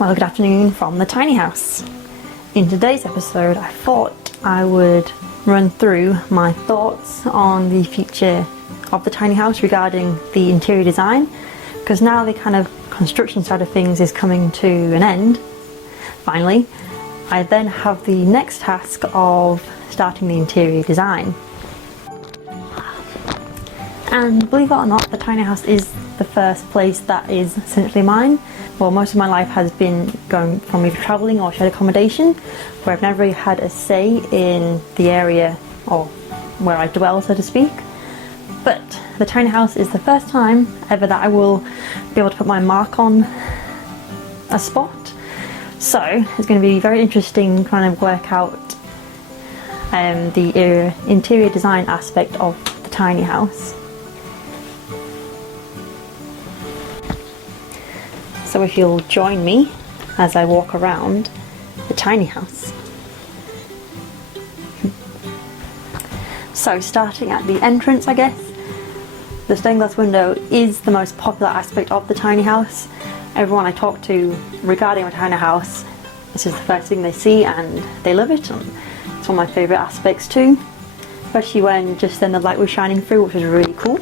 Well, good afternoon from the tiny house. In today's episode, I thought I would run through my thoughts on the future of the tiny house regarding the interior design, because now the kind of construction side of things is coming to an end, finally. I then have the next task of starting the interior design. And believe it or not, the tiny house is the first place that is essentially mine. Well, most of my life has been going from either travelling or shared accommodation, where I've never really had a say in the area or where I dwell, so to speak. But the tiny house is the first time ever that I will be able to put my mark on a spot. So it's going to be very interesting trying to work out the interior design aspect of the tiny house. So if you'll join me as I walk around the tiny house. So starting at the entrance, I guess, the stained glass window is the most popular aspect of the tiny house. Everyone I talk to regarding a tiny house, this is the first thing they see and they love it. And it's one of my favourite aspects too, especially when just then the light was shining through, which was really cool.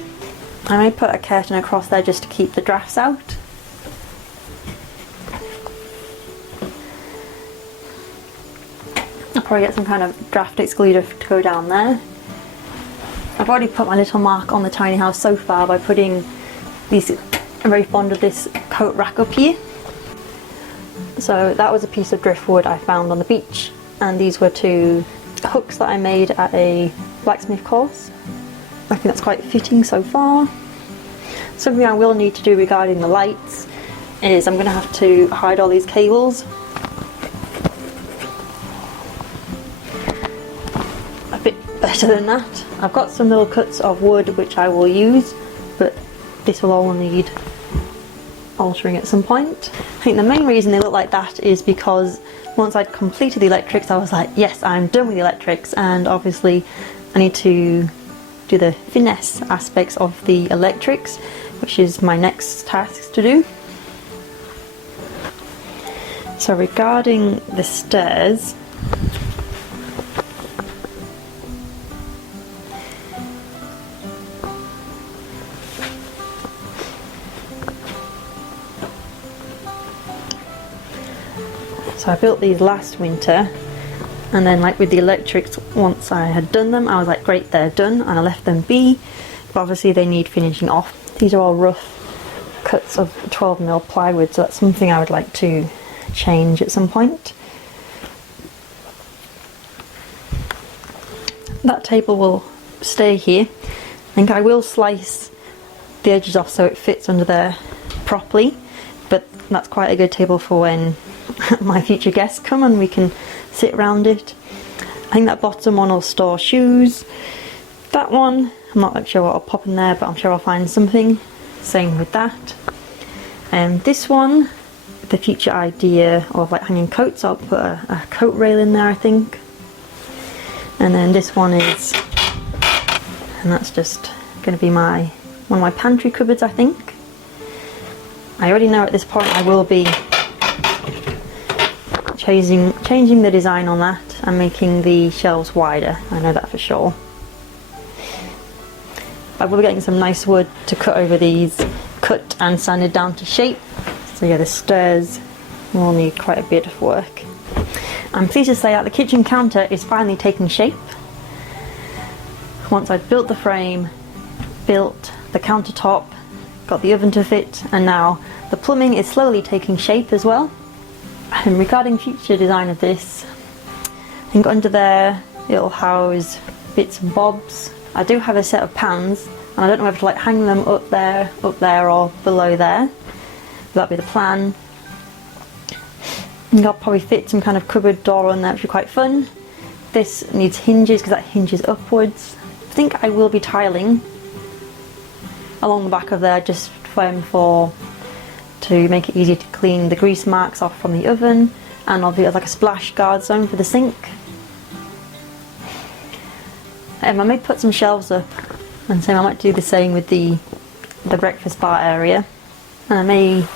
I may put a curtain across there just to keep the drafts out. I'll probably get some kind of draft excluder to go down there. I've already put my little mark on the tiny house so far by putting these, I'm very fond of this coat rack up here. So that was a piece of driftwood I found on the beach, and these were two hooks that I made at a blacksmith course. I think that's quite fitting so far. Something I will need to do regarding the lights is I'm going to have to hide all these cables. A bit better than that. I've got some little cuts of wood which I will use, but this will all need altering at some point. I think the main reason they look like that is because once I'd completed the electrics, I was like, yes, I'm done with the electrics, and obviously I need to do the finesse aspects of the electrics, which is my next task to do. So regarding the stairs, so I built these last winter, and then like with the electrics, once I had done them, I was like, great, they're done, and I left them be, but obviously they need finishing off. These are all rough cuts of 12mm plywood, so that's something I would like to change at some point. That table will stay here. I think I will slice the edges off so it fits under there properly, but that's quite a good table for when my future guests come and we can sit around it. I think that bottom one will store shoes. That one, I'm not sure what I'll pop in there, but I'm sure I'll find something. Same with that. And this one, the future idea of like hanging coats, I'll put a coat rail in there, I think. And then this one is, and that's just going to be one of my pantry cupboards, I think. I already know at this point I will be changing the design on that and making the shelves wider. I know that for sure. I will be getting some nice wood to cut over these, cut and sanded down to shape. So yeah, the stairs will need quite a bit of work. I'm pleased to say that the kitchen counter is finally taking shape. Once I'd built the frame, built the countertop, got the oven to fit, and now the plumbing is slowly taking shape as well. And regarding future design of this, I think under there it'll house bits and bobs. I do have a set of pans, and I don't know whether to like hang them up there or below there. That'll be the plan. I think I'll probably fit some kind of cupboard door on there, which will be quite fun. This needs hinges because that hinges upwards. I think I will be tiling along the back of there just to make it easier to clean the grease marks off from the oven, and I'll do like a splash guard zone for the sink. I may put some shelves up, and so I might do the same with the breakfast bar area, and I may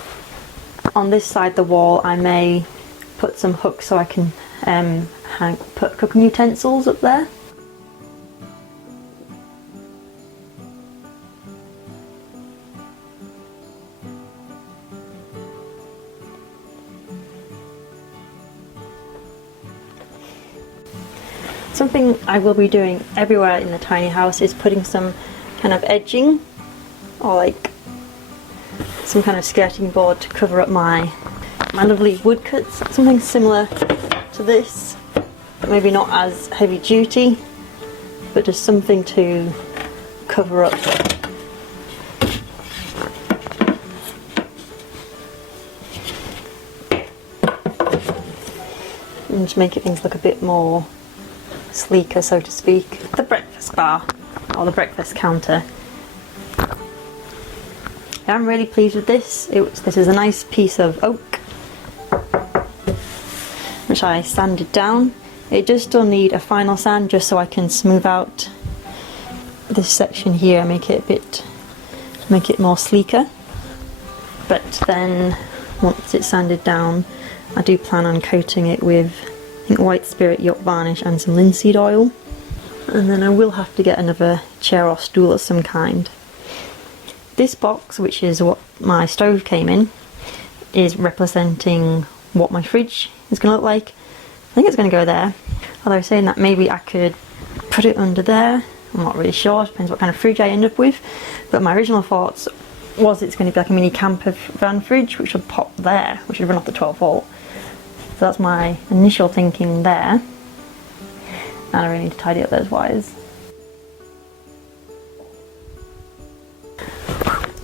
on this side the wall I may put some hooks so I can put cooking utensils up there. Something I will be doing everywhere in the tiny house is putting some kind of edging or like some kind of skirting board to cover up my lovely woodcuts. Something similar to this, but maybe not as heavy duty, but just something to cover up. And to make things look a bit more sleeker, so to speak. The breakfast bar, or the breakfast counter. I'm really pleased with this. This is a nice piece of oak, which I sanded down. It does still need a final sand just so I can smooth out this section here and make it more sleeker. But then once it's sanded down, I do plan on coating it with, I think, white spirit yacht varnish and some linseed oil. And then I will have to get another chair or stool of some kind. This box, which is what my stove came in, is representing what my fridge is going to look like. I think it's going to go there. Although saying that, maybe I could put it under there. I'm not really sure, depends what kind of fridge I end up with. But my original thoughts was it's going to be like a mini camper van fridge, which would pop there, which would run off the 12 volt. So that's my initial thinking there. And I really need to tidy up those wires.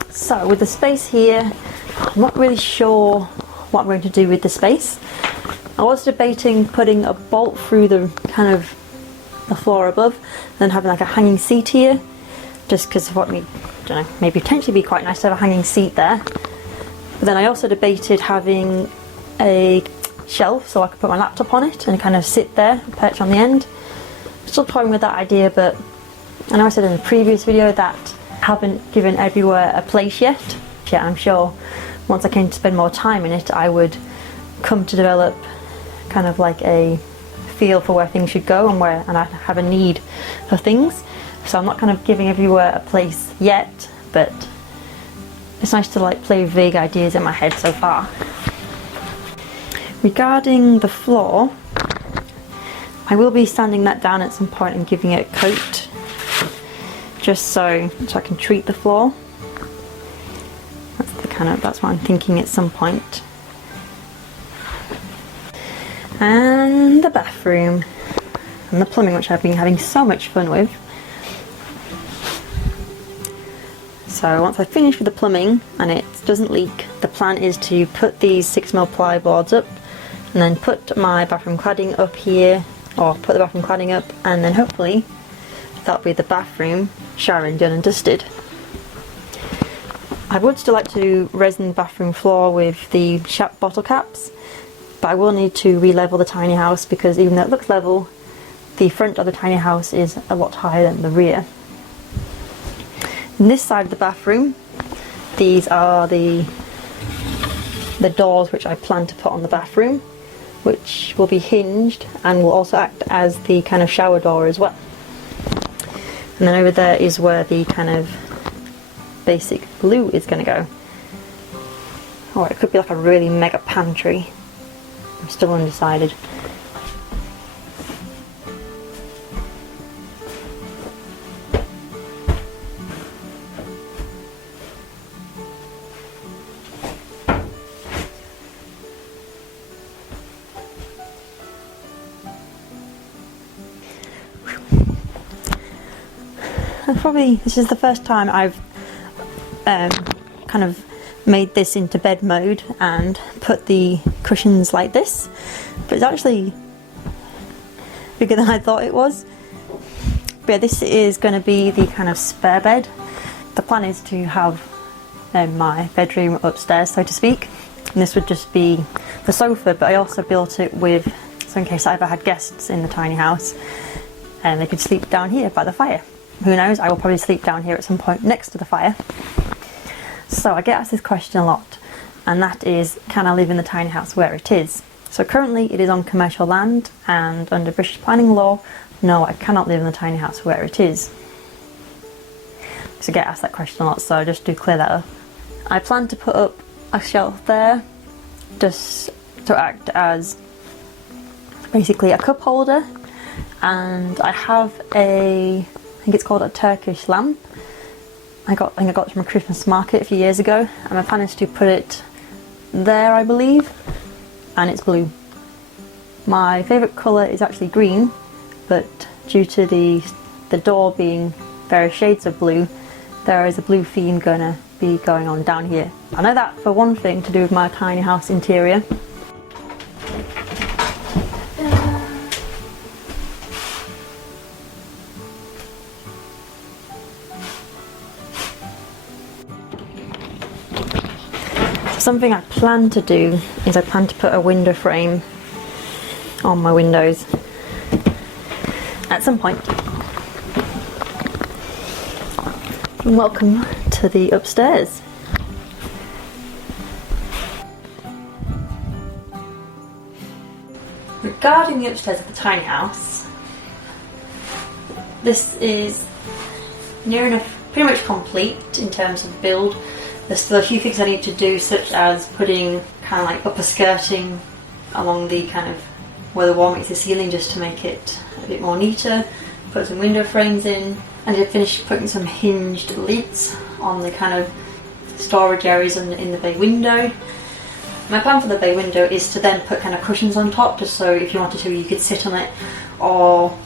So with the space here, I'm not really sure what I'm going to do with the space. I was debating putting a bolt through the kind of the floor above, and then having like a hanging seat here, just because of what I don't know, maybe potentially be quite nice to have a hanging seat there. But then I also debated having a shelf so I could put my laptop on it and kind of sit there, perch on the end. Still toying with that idea, but I know I said in the previous video that I haven't given everywhere a place yet. Yeah, I'm sure once I came to spend more time in it, I would come to develop kind of like a feel for where things should go and I have a need for things. So I'm not kind of giving everywhere a place yet, but it's nice to like play with vague ideas in my head so far. Regarding the floor, I will be sanding that down at some point and giving it a coat, just so I can treat the floor. That's what I'm thinking at some point. And the bathroom and the plumbing, which I've been having so much fun with. So once I finish with the plumbing and it doesn't leak, the plan is to put these 6mm ply boards up and then put my bathroom cladding up here, or put the bathroom cladding up, and then hopefully that'll be the bathroom showering done and dusted. I would still like to resin the bathroom floor with the Shap bottle caps, but I will need to re-level the tiny house because even though it looks level, the front of the tiny house is a lot higher than the rear. In this side of the bathroom, these are the doors which I plan to put on the bathroom, which will be hinged and will also act as the kind of shower door as well. And then over there is where the kind of basic blue is going to go. Or it could be like a really mega pantry. I'm still undecided. Probably this is the first time I've kind of made this into bed mode and put the cushions like this, but it's actually bigger than I thought it was. But yeah, this is going to be the kind of spare bed. The plan is to have my bedroom upstairs, so to speak, and this would just be the sofa, but I also built it with, so in case I ever had guests in the tiny house and they could sleep down here by the fire. Who knows, I will probably sleep down here at some point next to the fire. So I get asked this question a lot, and that is, can I live in the tiny house where it is? So currently it is on commercial land, and under British planning law, no, I cannot live in the tiny house where it is. So I get asked that question a lot, so just to clear that up. I plan to put up a shelf there just to act as basically a cup holder, and I have I think it's called a Turkish lamp. I think I got it from a Christmas market a few years ago, and my plan is to put it there, I believe, and it's blue. My favourite colour is actually green, but due to the door being various shades of blue, there is a blue theme gonna be going on down here. I know that for one thing to do with my tiny house interior. Something I plan to do is I plan to put a window frame on my windows at some point. Welcome to the upstairs. Regarding the upstairs of the tiny house, this is near enough pretty much complete in terms of build. There's still a few things I need to do, such as putting kind of like upper skirting along the kind of where the wall meets the ceiling, just to make it a bit more neater. Put some window frames in, and I finished putting some hinged lids on the kind of storage areas in the bay window. My plan for the bay window is to then put kind of cushions on top, just so if you wanted to you could sit on it, or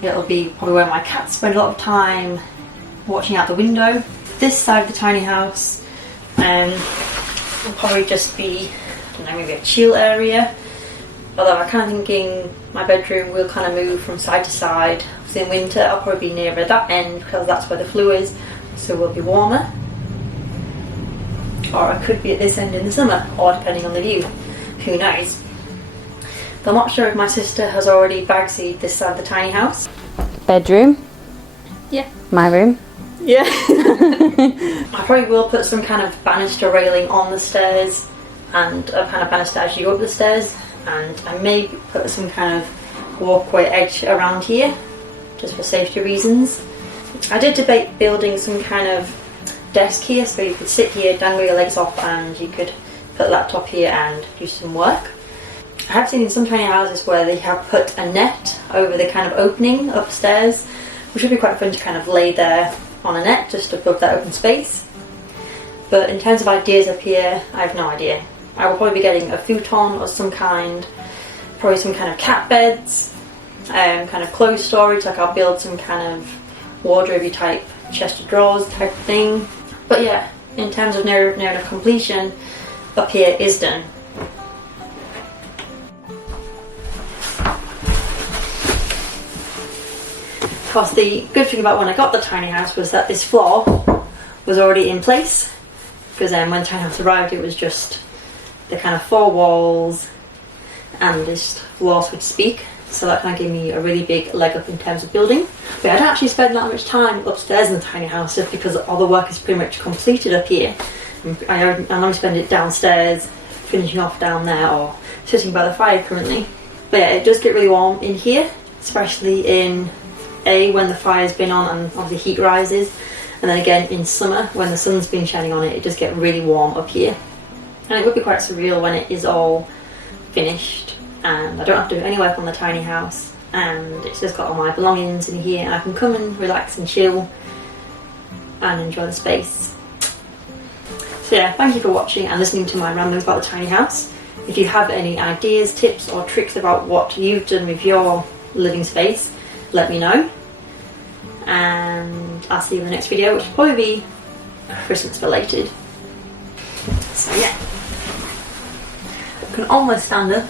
it'll be probably where my cats spend a lot of time watching out the window. This side of the tiny house will probably just be, I don't know, maybe a chill area. Although I'm kind of thinking my bedroom will kind of move from side to side. So in winter I'll probably be nearer that end because that's where the flue is, so it will be warmer. Or I could be at this end in the summer, or depending on the view. Who knows? But I'm not sure if my sister has already bag-seed this side of the tiny house. Bedroom? Yeah. My room? Yeah. I probably will put some kind of banister railing on the stairs, and a kind of banister as you go up the stairs, and I may put some kind of walkway edge around here, just for safety reasons. I did debate building some kind of desk here, so you could sit here, dangle your legs off, and you could put a laptop here and do some work. I have seen in some tiny houses where they have put a net over the kind of opening upstairs, which would be quite fun to kind of lay there on a net just above that open space. But in terms of ideas up here, I have no idea. I will probably be getting a futon of some kind, probably some kind of cat beds, kind of clothes storage, like I'll build some kind of wardrobe type chest of drawers type of thing. But yeah, in terms of near enough completion, up here is done. Of course, the good thing about when I got the tiny house was that this floor was already in place, because when the tiny house arrived it was just the kind of four walls and this floor, so to speak. So that kind of gave me a really big leg up in terms of building. But I don't actually spend that much time upstairs in the tiny house, just because all the work is pretty much completed up here. I only spend it downstairs, finishing off down there, or sitting by the fire currently. But yeah, it does get really warm in here, especially in when the fire's been on and obviously heat rises, and then again in summer when the sun's been shining on it, it does get really warm up here. And it would be quite surreal when it is all finished and I don't have to do any work on the tiny house, and it's just got all my belongings in here, and I can come and relax and chill and enjoy the space. So yeah, thank you for watching and listening to my ramblings about the tiny house. If you have any ideas, tips or tricks about what you've done with your living space, let me know. And I'll see you in the next video, which will probably be Christmas related. So yeah, I can almost stand up.